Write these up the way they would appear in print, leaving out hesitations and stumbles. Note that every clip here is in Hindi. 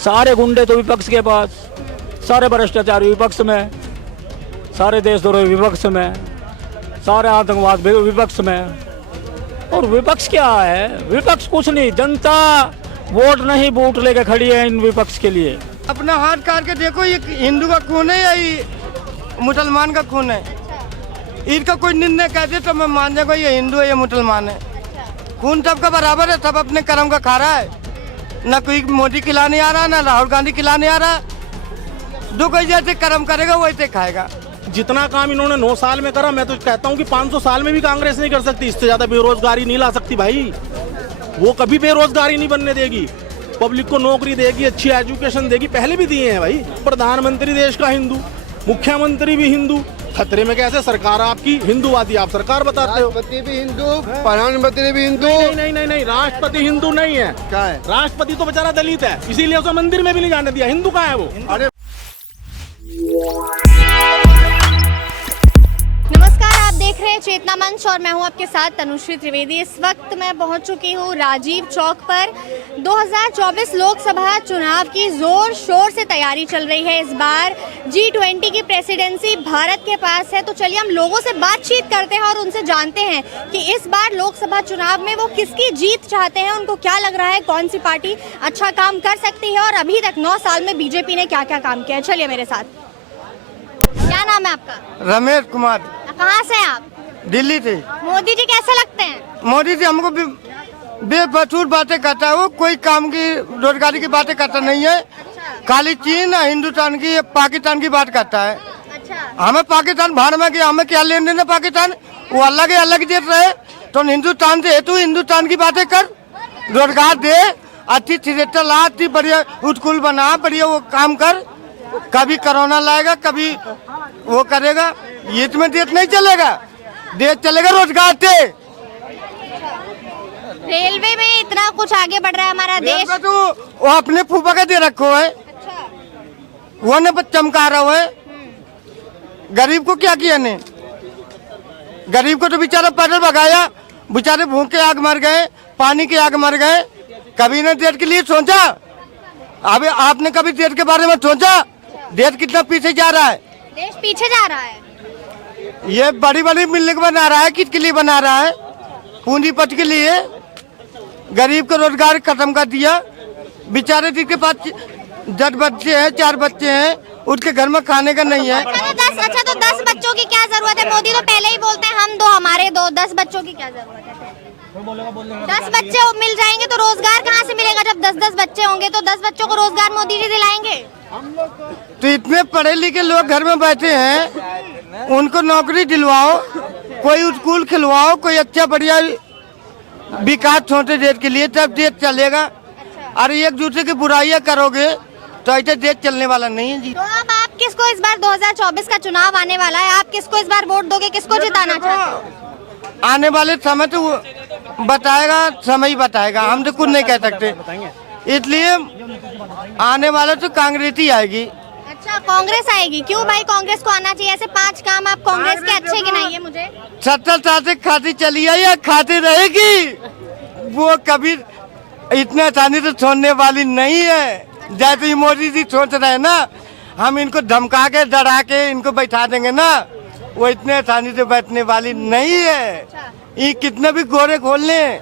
सारे गुंडे तो विपक्ष के पास, सारे भ्रष्टाचार विपक्ष में, सारे देशद्रोही विपक्ष में, सारे आतंकवाद विपक्ष में। और विपक्ष क्या है? विपक्ष कुछ नहीं, जनता वोट नहीं बूट लेके खड़ी है इन विपक्ष के लिए। अपना हाथ काट के देखो, ये हिंदू का खून है या ये मुसलमान का खून है? इनका कोई निर्णय कह दे तो मैं मान जाऊंगा ये हिंदू है या मुसलमान है। खून सबका बराबर है, सब अपने कर्म का खा रहा है। ना कोई मोदी खिलाने आ रहा, ना राहुल गांधी खिलाने आ रहा। जो कोई जैसे कर्म करेगा वैसे खाएगा। जितना काम इन्होंने 9 साल में करा, मैं तो कहता हूँ कि 500 साल में भी कांग्रेस नहीं कर सकती। इससे ज्यादा बेरोजगारी नहीं ला सकती भाई। वो कभी बेरोजगारी नहीं बनने देगी, पब्लिक को नौकरी देगी, अच्छी एजुकेशन देगी। पहले भी दिए हैं भाई। प्रधानमंत्री देश का हिंदू, मुख्यमंत्री भी हिंदू। खतरे में कैसे? सरकार आपकी हिंदूवादी, आप सरकार बताते हो। राष्ट्रपति भी हिंदू, प्रधानमंत्री भी हिंदू। नहीं, राष्ट्रपति हिंदू नहीं है। क्या है? राष्ट्रपति तो बेचारा दलित है, इसीलिए उसे मंदिर में भी नहीं जाने दिया। हिंदू कहाँ है वो? अरे नमस्कार, आप देख रहे हैं चेतना मंच और मैं हूं आपके साथ तनुश्री त्रिवेदी। इस वक्त मैं पहुंच चुकी हूं राजीव चौक पर। 2024 लोकसभा चुनाव की जोर शोर से तैयारी चल रही है। इस बार G20 की प्रेसिडेंसी भारत के पास है, तो चलिए हम लोगों से बातचीत करते हैं और उनसे जानते हैं कि इस बार लोकसभा चुनाव में वो किसकी जीत चाहते हैं, उनको क्या लग रहा है, कौन सी पार्टी अच्छा काम कर सकती है और अभी तक 9 साल में बीजेपी ने क्या क्या काम किया है। चलिए मेरे साथ। क्या नाम है आपका? रमेश कुमार। कहाँ से आप? दिल्ली से। मोदी जी कैसे लगते हैं? मोदी जी हमको बेफजूल बातें करता है। वो कोई काम की, रोजगारी की बातें करता नहीं है। खाली चीन, हिंदुस्तान की, पाकिस्तान की बात करता है। अच्छा। हमें पाकिस्तान भाड़ में गया, हमें क्या लेन देन है पाकिस्तान? वो अल्लाह की देख रहे। तो हिंदुस्तान से तू हिंदुस्तान की बातें कर, रोजगार दे, अच्छी थिएटर ला, अच्छी बढ़िया स्कूल बना, बढ़िया वो काम कर। कभी कोरोना लाएगा, कभी वो करेगा। ये तुम्हें देश नहीं चलेगा, देश चलेगा रोजगार से। रेलवे में इतना कुछ आगे बढ़ रहा है हमारा देश। तो वो अपने फूफा का दे रखो है। अच्छा। वो ने चमका रहा है। गरीब को क्या किया ने? गरीब को तो बेचारा पैदल भगाया, बेचारे भूख के आग मर गए, पानी की आग मर गए। कभी ने देश के लिए सोचा? अभी आपने कभी देश के बारे में सोचा? देश कितना पीछे जा रहा है। देश पीछे जा रहा है। ये बड़ी बड़ी बिल्डिंग बना रहा है, किसके लिए बना रहा है? पूंजीपति के लिए। गरीब को रोजगार खत्म कर दिया। बेचारे जिसके पास 10 बच्चे हैं, 4 बच्चे हैं, उसके घर में खाने का नहीं है। अच्छा तो 10 बच्चों की क्या जरूरत है? मोदी तो पहले ही बोलते हैं हम दो हमारे दो। 10 बच्चों की क्या जरूरत है? 10 बच्चे मिल जाएंगे तो रोजगार कहाँ से मिलेगा? जब 10-10 बच्चे होंगे तो 10 बच्चों को रोजगार मोदी जी दिलाएंगे? तो इतने पढ़े लिखे लोग घर में बैठे हैं, उनको नौकरी दिलवाओ, कोई स्कूल खिलवाओ, कोई अच्छा बढ़िया विकास छोटे देश के लिए, तब देश चलेगा। अरे एक दूसरे की बुराइयां करोगे तो ऐसे देश चलने वाला नहीं है जी। तो अब आप किसको इस बार 2024 का चुनाव आने वाला है, आप किसको इस बार वोट दोगे, किसको जिताना चाहते हो? आने वाले समय तो बताएगा, समय ही बताएगा। हम तो कुछ नहीं कह सकते, इसलिए आने वाला तो कांग्रेस ही आएगी। अच्छा, कांग्रेस आएगी। क्यों भाई कांग्रेस को आना चाहिए? ऐसे 5 काम आप कांग्रेस के अच्छे गिनाइए मुझे। 70 साल से खाती चली है या खाती रहेगी। वो कभी इतने आसानी से छोड़ने वाली नहीं है। जैसे ही मोदी जी सोच रहे हैं ना, हम इनको धमका के, डरा के इनको बैठा देंगे ना, वो इतने आसानी से बैठने वाली नहीं है। ये कितने भी गोरे खोल लें।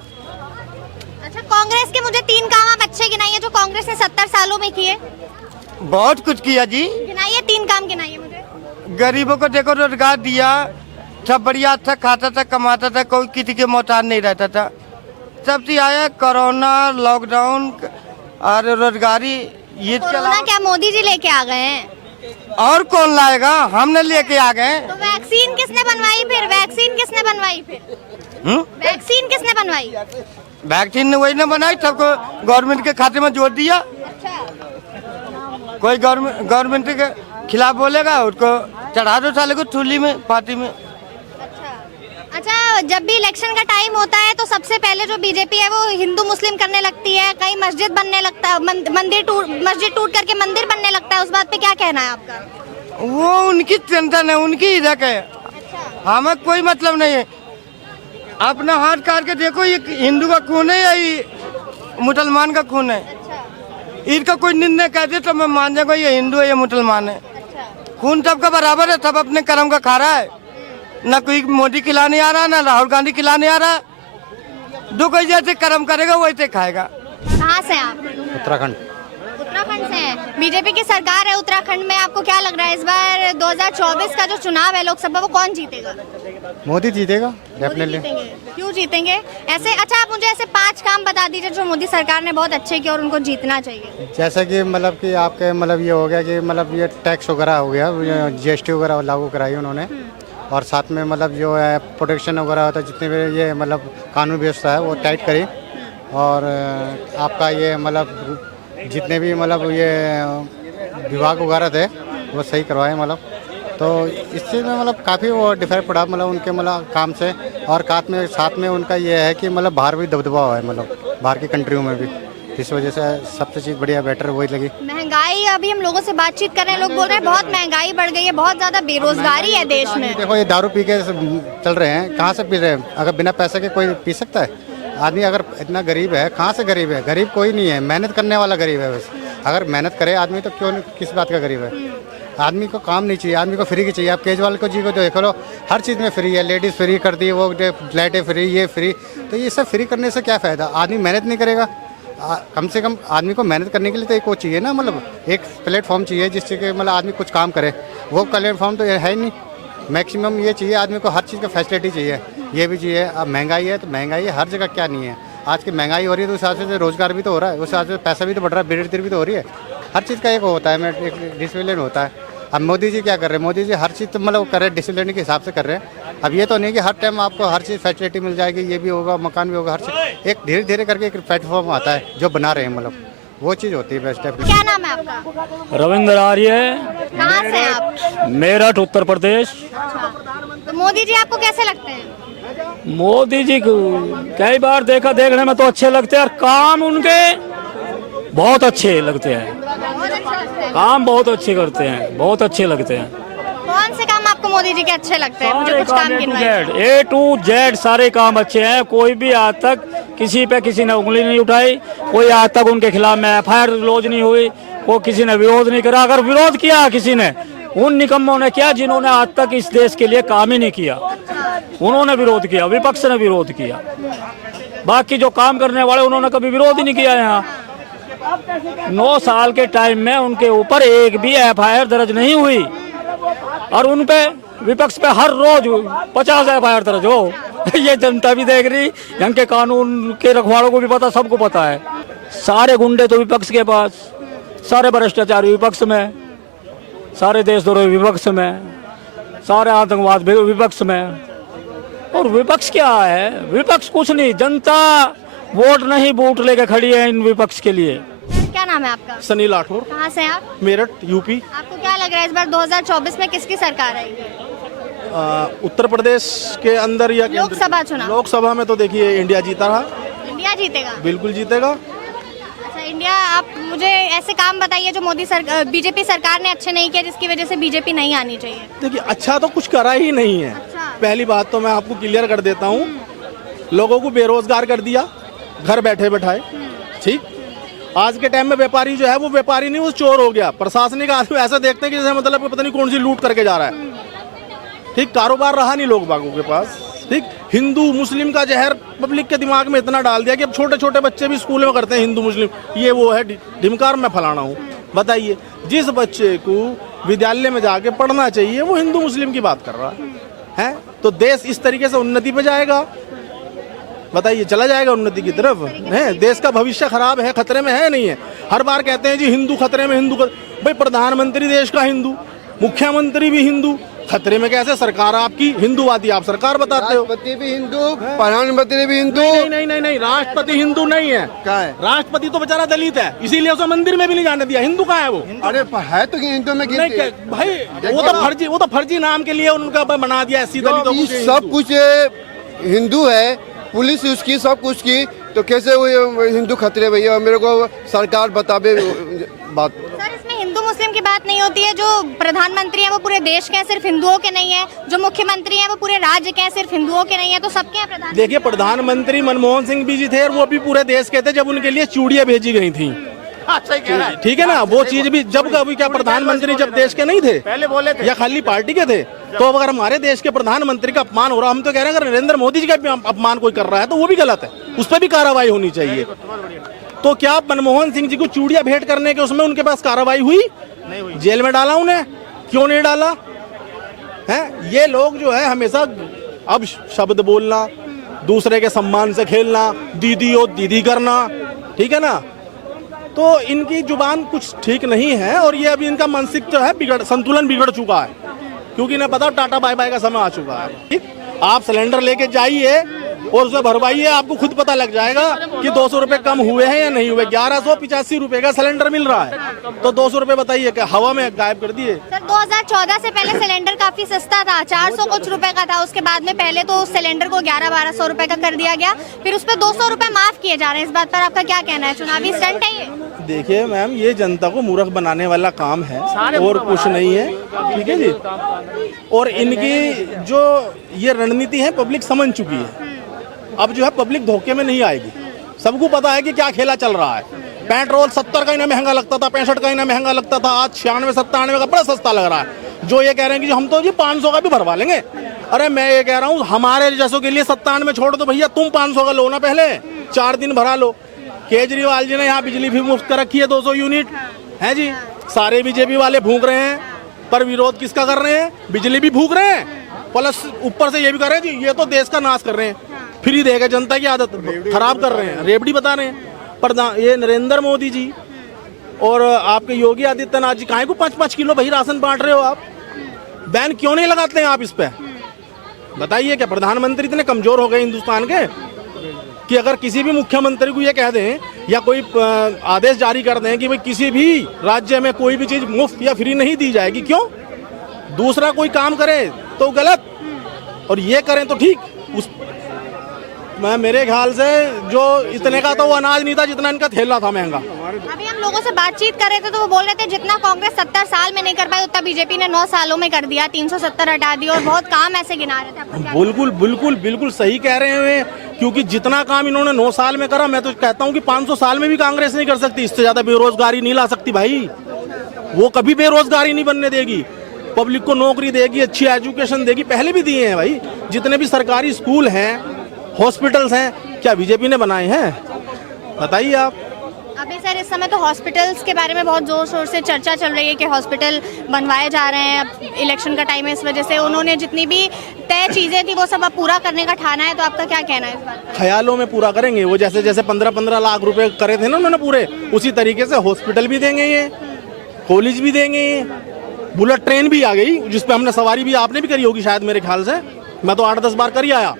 अच्छा, कांग्रेस के मुझे 3 काम आप अच्छे गिनाइए जो कांग्रेस ने 70 सालों में किए। बहुत कुछ किया जी। गिनाइए, 3 काम गिनाइए मुझे। गरीबों को देखो रोजगार दिया, सब बढ़िया अच्छा खाता था, कमाता था, कोई किसी के मोहताज नहीं रहता था। सब चीज आया, कोरोना, लॉकडाउन और रोजगारी। ये कोरोना क्या मोदी जी लेके आ गए हैं? और कौन लाएगा? हमने लेके आ गए। तो वैक्सीन किसने बनवाई फिर? वैक्सीन किसने बनवाई फिर? वैक्सीन किसने बनवाई? वैक्सीन ने वही ना बनाई, सबको गवर्नमेंट के खाते में जोड़ दिया। अच्छा। कोई गवर्नमेंट के खिलाफ बोलेगा, उसको चढ़ा दो साले को ठुली में, पार्टी में। अच्छा, जब भी इलेक्शन का टाइम होता है तो सबसे पहले जो बीजेपी है वो हिंदू मुस्लिम करने लगती है, कहीं मस्जिद बनने लगता है, मस्जिद टूट करके मंदिर बनने लगता है। उस बात पे क्या कहना है आपका? वो उनकी टेंशन है, उनकी इधर है। हमें कोई मतलब नहीं है। अपना हाथ काट के देखो, ये हिंदू का खून है या ये मुसलमान का खून है? इनका कोई निर्णय कह दे तो मैं मान जाऊंगा ये हिंदू है ये मुसलमान है। खून सबका बराबर है, सब अपने कर्म का खा रहा है। ना कोई मोदी खिलाने आ रहा, ना राहुल गांधी खिलाने आ रहा। जो कोई जैसे कर्म करेगा वैसे खाएगा। कहाँ से आप? उत्तराखंड। उत्तराखंड से हैं। बीजेपी की सरकार है उत्तराखंड में, आपको क्या लग रहा है इस बार 2024 का जो चुनाव है लोकसभा, वो कौन जीतेगा? मोदी जीतेगा मोदी डेफिनेटली। जीतेंगे। क्यों जीतेंगे ऐसे? अच्छा, आप मुझे ऐसे 5 काम बता दीजिए जो मोदी सरकार ने बहुत अच्छे किए और उनको जीतना चाहिए। जैसा कि मतलब कि आपके मतलब ये हो गया कि मतलब ये टैक्स वगैरह हो गया, जीएसटी वगैरह लागू कराई उन्होंने, और साथ में मतलब जो है प्रोटेक्शन वगैरह होता है, जितने भी ये मतलब कानून व्यवस्था है वो टाइट करी, और आपका ये मतलब जितने भी मतलब ये विभाग वगैरह थे वो सही करवाए मतलब। तो इस चीज़ में मतलब काफ़ी वो डिफरेंट पड़ा मतलब उनके मतलब काम से, और साथ में उनका ये है कि मतलब बाहर भी दबदबा हुआ है मतलब बाहर की कंट्रियों में भी, इस वजह से सबसे चीज़ बढ़िया बेटर वही लगी। महंगाई, अभी हम लोगों से बातचीत कर रहे हैं, लोग बोल रहे हैं बहुत महंगाई बढ़ गई है, बहुत ज्यादा बेरोजगारी है देश में। देखो ये दारू पी के चल रहे हैं, कहाँ से पी रहे हैं? अगर बिना पैसे के कोई पी सकता है? आदमी अगर इतना गरीब है, कहाँ से गरीब है? गरीब कोई नहीं है, मेहनत करने वाला गरीब है बस। अगर मेहनत करे आदमी तो क्यों किस बात का गरीब है? आदमी को काम नहीं चाहिए, आदमी को फ्री की चाहिए। आप केजरीवाल को जी को देख लो, हर चीज़ में फ्री है, लेडीज़ फ्री कर दी, वो लाइटें फ्री, ये फ्री। तो ये सब फ्री करने से क्या फ़ायदा? आदमी मेहनत नहीं करेगा। कम से कम आदमी को मेहनत करने के लिए तो एक वो चाहिए ना, मतलब एक प्लेटफॉर्म चाहिए जिससे कि मतलब आदमी कुछ काम करे। वो प्लेटफॉर्म तो है ही नहीं। मैक्सिमम ये चाहिए आदमी को, हर चीज़ का फैसिलिटी चाहिए, ये भी चाहिए। अब महंगाई है तो महंगाई है हर जगह, क्या नहीं है? आज की महंगाई हो रही है तो उस हिसाब से रोजगार भी तो हो रहा है, उस हिसाब से पैसा भी तो बढ़ रहा है, बेरोजगारी भी तो हो रही है। हर चीज़ का एक होता है, एक डिसिप्लिन होता है। अब मोदी जी क्या कर रहे हैं? मोदी जी हर चीज़ तो मतलब कर रहे हैं डिसिप्लिन के हिसाब से कर रहे हैं। अब ये तो नहीं कि हर टाइम आपको हर चीज़ फैसिलिटी मिल जाएगी, ये भी होगा, मकान भी होगा, हर चीज़ एक धीरे धीरे करके एक प्लेटफॉर्म आता है जो बना रहे हैं, मतलब वो चीज़ होती है बेस्ट है। क्या नाम है आपका? रविंद्र आर्य, कहाँ से हैं आप? मेरठ उत्तर प्रदेश। तो मोदी जी आपको कैसे लगते हैं? मोदी जी को कई बार देखा, देखने में तो अच्छे लगते हैं, और काम उनके बहुत अच्छे लगते हैं। बहुत अच्छे लगते हैं। काम बहुत अच्छे करते हैं, बहुत अच्छे लगते हैं। कौन से काम आपको मोदी जी के अच्छे लगते हैं? मुझे सारे कुछ काम काम गिनवाइए। A to Z सारे काम अच्छे हैं। कोई भी आज तक किसी पे किसी ने उंगली नहीं उठाई, कोई आज तक उनके खिलाफ में FIR लॉन्च नहीं हुई, वो किसी ने विरोध नहीं करा। अगर विरोध किया किसी ने, उन निकम्मों ने किया जिन्होंने आज तक इस देश के लिए काम ही नहीं किया, उन्होंने विरोध किया, विपक्ष ने विरोध किया। बाकी जो काम करने वाले उन्होंने कभी विरोध ही नहीं किया। यहाँ 9 साल के टाइम में उनके ऊपर एक भी FIR दर्ज नहीं हुई, और उन पे विपक्ष पे हर रोज 50 FIR दर्ज हो। ये जनता भी देख रही, यहाँ के कानून के रखवालों को भी पता, सबको पता है। सारे गुंडे तो विपक्ष के पास, सारे भ्रष्टाचारी विपक्ष में, सारे देशद्रोही विपक्ष में, सारे आतंकवाद विपक्ष में। और विपक्ष क्या है? विपक्ष कुछ नहीं, जनता वोट नहीं बूट लेके खड़ी है इन विपक्ष के लिए। क्या नाम है आपका? सनी लाठौर, कहाँ से हैं आप? मेरठ यूपी। आपको क्या लग रहा है इस बार 2024 में किसकी सरकार आएगी? उत्तर प्रदेश के अंदर या केंद्र? लोकसभा चुनाव। लोकसभा में तो देखिए इंडिया जीता रहा, इंडिया जीतेगा? बिल्कुल जीतेगा। अच्छा, इंडिया। आप मुझे ऐसे काम बताइए जो बीजेपी सरकार ने अच्छे नहीं किए, जिसकी वजह से बीजेपी नहीं आनी चाहिए। देखिए अच्छा तो कुछ करा ही नहीं है। अच्छा। पहली बात तो मैं आपको क्लियर कर देता हूँ, लोगों को बेरोजगार कर दिया घर बैठे बैठाए। ठीक, आज के टाइम में व्यापारी जो है वो व्यापारी नहीं, वो चोर हो गया। प्रशासनिक आदमी ऐसा देखते हैं कि जैसे मतलब पता नहीं कौन सी लूट करके जा रहा है। ठीक, कारोबार रहा नहीं लोग बागों के पास। ठीक, हिंदू मुस्लिम का जहर पब्लिक के दिमाग में इतना डाल दिया कि अब छोटे छोटे बच्चे भी स्कूल में करते हैं हिंदू मुस्लिम, ये वो है, ढिमकार में फलाना हूँ। बताइए, जिस बच्चे को विद्यालय में जाके पढ़ना चाहिए वो हिंदू मुस्लिम की बात कर रहा है, तो देश इस तरीके से उन्नति पे जाएगा? बताइए, चला जाएगा उन्नति की तरफ? है, देश का भविष्य खराब है, खतरे में है, नहीं है? हर बार कहते हैं जी हिंदू खतरे में, हिंदू भाई प्रधानमंत्री देश का हिंदू, मुख्यमंत्री भी हिंदू, खतरे में कैसे? सरकार आपकी हिंदूवादी, आप सरकार बताते हो। राष्ट्रपति भी हिंदू, प्रधानमंत्री भी हिंदू। नहीं, राष्ट्रपति हिंदू नहीं है। क्या है? राष्ट्रपति तो बेचारा दलित है, इसीलिए उसे मंदिर में भी नहीं जाने दिया। हिंदू कहाँ है वो? अरे है तो हिंदू में नहीं भाई, वो तो फर्जी नाम के लिए उनका बना दिया ऐसी दलितों को। सब कुछ हिंदू है, पुलिस उसकी सब कुछ की, तो कैसे वो हिंदू खतरे? भैया मेरे को सरकार बतावे बात। सर, इसमें हिंदू मुस्लिम की बात नहीं होती है। जो प्रधानमंत्री है वो पूरे देश के हैं, सिर्फ हिंदुओं के नहीं है। जो मुख्यमंत्री है वो पूरे राज्य के हैं, सिर्फ हिंदुओं के नहीं है। तो सबके हैं प्रधानमंत्री। देखिए, प्रधानमंत्री मनमोहन सिंह भी जी थे, और वो भी पूरे देश के थे जब उनके लिए चूड़ियां भेजी गई थी। ठीक है ना, वो चीज भी जब कभी क्या प्रधानमंत्री जब देश के नहीं थे, पहले बोले थे, या खाली पार्टी के थे, तो अगर हमारे देश के प्रधानमंत्री का अपमान हो रहा, हम तो कह रहे हैं अगर नरेंद्र मोदी जी का भी अपमान कोई कर रहा है तो वो भी गलत है, उस पर भी कार्रवाई होनी चाहिए। तो क्या मनमोहन सिंह जी को चूड़िया भेंट करने के उसमें उनके पास कार्रवाई हुई? नहीं हुई। जेल में डाला उन्हें, क्यों नहीं डाला है? ये लोग जो है हमेशा अब शब्द बोलना, दूसरे के सम्मान से खेलना, दीदी और दीदी करना, ठीक है ना, तो इनकी जुबान कुछ ठीक नहीं है। और ये अभी इनका मानसिक जो है संतुलन बिगड़ चुका है, क्योंकि इन्हें पता टाटा बाय बाय का समय आ चुका है। ठीक, आप सिलेंडर लेके जाइए और उसे भरवाइए, आपको खुद पता लग जाएगा कि 200 रुपए कम हुए हैं या नहीं हुए। 1185 रुपए का सिलेंडर मिल रहा है, तो 200 रुपए बताइए क्या हवा में गायब कर दिए? सर 2014 से पहले सिलेंडर काफी सस्ता था, 400 कुछ रुपए का था। उसके बाद में पहले तो उस सिलेंडर को 1100-1200 रुपए का कर दिया गया, फिर उस पर 200 रुपए माफ किए जा रहे हैं। इस बात पर आपका क्या कहना है? चुनावी स्टंट है ये? देखिए मैम, ये जनता को मूर्ख बनाने वाला काम है और कुछ नहीं है, ठीक है जी। और इनकी जो ये रणनीति है पब्लिक समझ चुकी है। अब जो है पब्लिक धोखे में नहीं आएगी, सबको पता है कि क्या खेला चल रहा है। पेट्रोल 70 का इन्हें महंगा लगता था, 65 का इन्हें महंगा लगता था, आज 96-97 का बड़ा सस्ता लग रहा है। जो ये कह रहे हैं कि हम तो जी 500 का भी भरवा लेंगे, अरे मैं ये कह रहा हूँ हमारे जैसों के लिए 97 छोड़ दो भैया, तुम 500 का लो ना, पहले 4 दिन भरा लो। केजरीवाल जी ने यहाँ बिजली भी मुफ्त कर रखी है 200 यूनिट, है जी। सारे बीजेपी वाले भूख रहे हैं, पर विरोध किसका कर रहे हैं? बिजली भी भूख रहे हैं, प्लस ऊपर से ये भी कर रहे हैं जी ये तो देश का नाश कर रहे हैं, फ्री देगा, जनता की आदत खराब कर रहे हैं, रेवड़ी बता रहे हैं। पर ये नरेंद्र मोदी जी और आपके योगी आदित्यनाथ जी काहे को 5-5 किलो भाई राशन बांट रहे हो आप? बैन क्यों नहीं लगाते हैं आप इस पे? बताइए, क्या प्रधानमंत्री इतने कमजोर हो गए हिंदुस्तान के कि अगर किसी भी मुख्यमंत्री को ये कह दें या कोई आदेश जारी कर दें कि भाई किसी भी राज्य में कोई भी चीज मुफ्त या फ्री नहीं दी जाएगी, क्यों? दूसरा कोई काम करे तो गलत और ये करें तो ठीक। उस मेरे ख्याल से जो इतने का तो वो अनाज नहीं था जितना इनका थैला था महंगा। अभी हम लोगों से बातचीत कर रहे थे तो वो बोल रहे थे जितना कांग्रेस 70 साल में नहीं कर पाई उतना बीजेपी ने 9 सालों में कर दिया, 370 हटा दिया और बहुत काम ऐसे गिना रहे थे। बिल्कुल बिल्कुल बिल्कुल सही कह रहे हैं, क्योंकि जितना काम इन्होंने 9 साल में करा, मैं तो कहता हूँ कि 500 साल में भी कांग्रेस नहीं कर सकती। इससे ज्यादा बेरोजगारी नहीं ला सकती भाई, वो कभी बेरोजगारी नहीं बनने देगी, पब्लिक को नौकरी देगी, अच्छी एजुकेशन देगी। पहले भी दिए हैं भाई, जितने भी सरकारी स्कूल हैं, हॉस्पिटल्स हैं, क्या बीजेपी ने बनाए हैं? बताइए आप। अभी सर इस समय तो हॉस्पिटल्स के बारे में बहुत जोर शोर से चर्चा चल रही है कि हॉस्पिटल बनवाए जा रहे हैं, अब इलेक्शन का टाइम है, इस वजह से उन्होंने जितनी भी तय चीजें थी वो सब अब पूरा करने का ठाना है। तो आपका क्या कहना है इस बात पर? ख्यालों में पूरा करेंगे वो, जैसे जैसे 15-15 लाख रुपए करे थे ना उन्होंने पूरे, उसी तरीके से हॉस्पिटल भी देंगे, ये कॉलेज भी देंगे, ये बुलेट ट्रेन भी आ गई जिसपे हमने सवारी भी आपने भी करी होगी शायद, मेरे ख्याल से मैं तो 8-10 बार कर ही आया।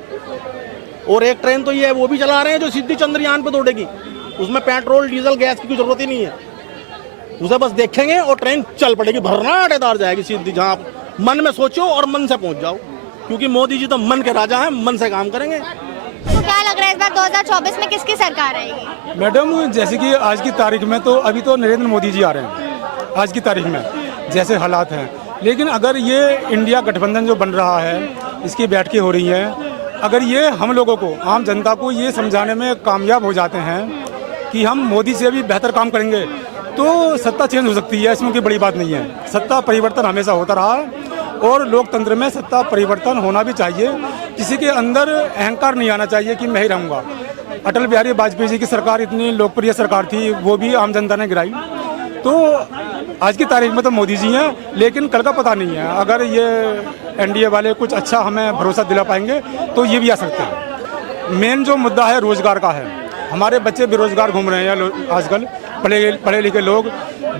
और एक ट्रेन तो ये वो भी चला रहे हैं जो सीधी चंद्रयान पे दौड़ेगी, उसमें पेट्रोल डीजल गैस की कोई जरूरत ही नहीं है, उसे बस देखेंगे और ट्रेन चल पड़ेगी, भर्राटेदार जाएगी सीधी, जहाँ आप मन में सोचो और मन से पहुंच जाओ, क्योंकि मोदी जी तो मन के राजा हैं, मन से काम करेंगे। तो क्या लग रहा है इस बार 2024 में किसकी सरकार आएगी? मैडम जैसे कि आज की तारीख में तो अभी तो नरेंद्र मोदी जी आ रहे हैं आज की तारीख में जैसे हालात हैं, लेकिन अगर ये इंडिया गठबंधन जो बन रहा है, इसकी बैठकें हो रही हैं, अगर ये हम लोगों को, आम जनता को ये समझाने में कामयाब हो जाते हैं कि हम मोदी से भी बेहतर काम करेंगे तो सत्ता चेंज हो सकती है, इसमें कोई बड़ी बात नहीं है। सत्ता परिवर्तन हमेशा होता रहा और लोकतंत्र में सत्ता परिवर्तन होना भी चाहिए, किसी के अंदर अहंकार नहीं आना चाहिए कि मैं ही रहूँगा। अटल बिहारी वाजपेयी जी की सरकार इतनी लोकप्रिय सरकार थी, वो भी आम जनता ने गिराई, तो आज की तारीख में तो मोदी जी हैं, लेकिन कल का पता नहीं है। अगर ये एनडीए वाले कुछ अच्छा हमें भरोसा दिला पाएंगे तो ये भी आ सकते हैं। मेन जो मुद्दा है रोजगार का है, हमारे बच्चे बेरोजगार घूम रहे हैं आजकल, पढ़े लिखे लोग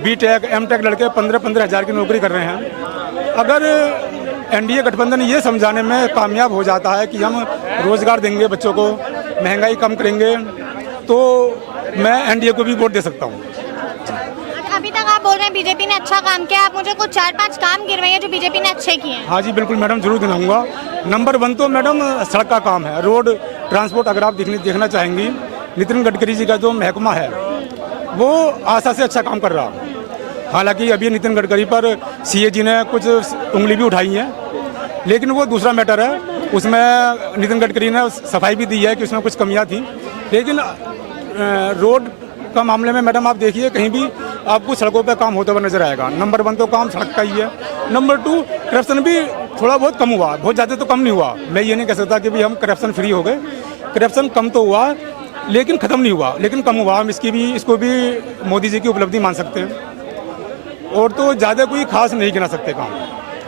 बीटेक एमटेक लड़के 15-15 हज़ार की नौकरी कर रहे हैं। अगर एनडीए गठबंधन ये समझाने में कामयाब हो जाता है कि हम रोजगार देंगे बच्चों को, महंगाई कम करेंगे, तो मैं एनडीए को भी वोट दे सकता हूँ। अभी तक आप बोल रहे हैं बीजेपी ने अच्छा काम किया, आप मुझे कुछ 4-5 काम गिनवाइए जो बीजेपी ने अच्छे किए हैं। हाँ जी बिल्कुल मैडम, जरूर गिनाऊंगा। नंबर 1 तो मैडम सड़क का काम है, रोड ट्रांसपोर्ट। अगर आप देखना चाहेंगी, नितिन गडकरी जी का जो महकमा है वो आशा से अच्छा काम कर रहा। हालांकि अभी नितिन गडकरी पर सीए जी ने कुछ उंगली भी उठाई है, लेकिन वो दूसरा मैटर है। उसमें नितिन गडकरी ने सफाई भी दी है कि उसमें कुछ कमियां थी, लेकिन रोड का मामले में मैडम आप देखिए कहीं भी आपको सड़कों पे काम होता हुआ नजर आएगा। नंबर 1 तो काम सड़क का ही है। नंबर 2 करप्शन भी थोड़ा बहुत कम हुआ, बहुत ज़्यादा तो कम नहीं हुआ। मैं ये नहीं कह सकता कि भी हम करप्शन फ्री हो गए, करप्शन कम तो हुआ लेकिन ख़त्म नहीं हुआ, लेकिन कम हुआ। हम इसको भी मोदी जी की उपलब्धि मान सकते हैं। और तो ज़्यादा कोई खास नहीं गिना सकते काम,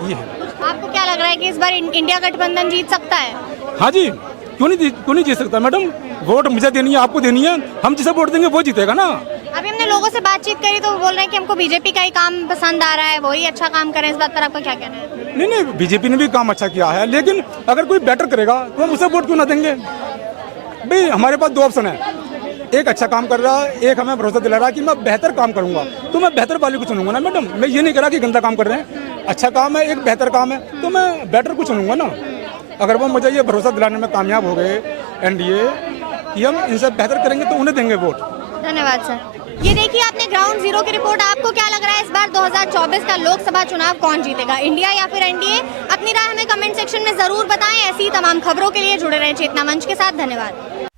ये है। आपको क्या लग रहा है कि इस बार इंडिया गठबंधन जीत सकता है? हाँ जी, क्यों नहीं जीत सकता मैडम। वोट मुझे देनी है, आपको देनी है, हम जिसे वोट देंगे वो जीतेगा ना। अभी हमने लोगों से बातचीत करी तो वो बोल रहे हैं कि हमको बीजेपी का ही काम पसंद आ रहा है, वही अच्छा काम करें। इस बात पर आपका क्या कहना है? नहीं, बीजेपी ने भी काम अच्छा किया है, लेकिन अगर कोई बेटर करेगा तो हम उसे वोट क्यों ना देंगे। भाई हमारे पास 2 ऑप्शन है, एक अच्छा काम कर रहा है, एक हमें भरोसा दिला रहा है कि मैं बेहतर काम करूंगा, तो मैं बेहतर वाले को चुनूंगा ना मैडम। मैं ये नहीं कह रहा कि गंदा काम कर रहे हैं, अच्छा काम है, एक बेहतर काम है, तो मैं बेटर को चुनूंगा ना। अगर वो मुझे ये भरोसा दिलाने में कामयाब हो गए एनडीए कि हम इनसे बेहतर करेंगे तो उन्हें देंगे वोट। धन्यवाद सर। ये देखिए आपने ग्राउंड जीरो की रिपोर्ट। आपको क्या लग रहा है इस बार 2024 का लोकसभा चुनाव कौन जीतेगा, इंडिया या फिर एनडीए? अपनी राय हमें कमेंट सेक्शन में जरूर बताएं। ऐसी तमाम खबरों के लिए जुड़े रहें चेतना मंच के साथ। धन्यवाद।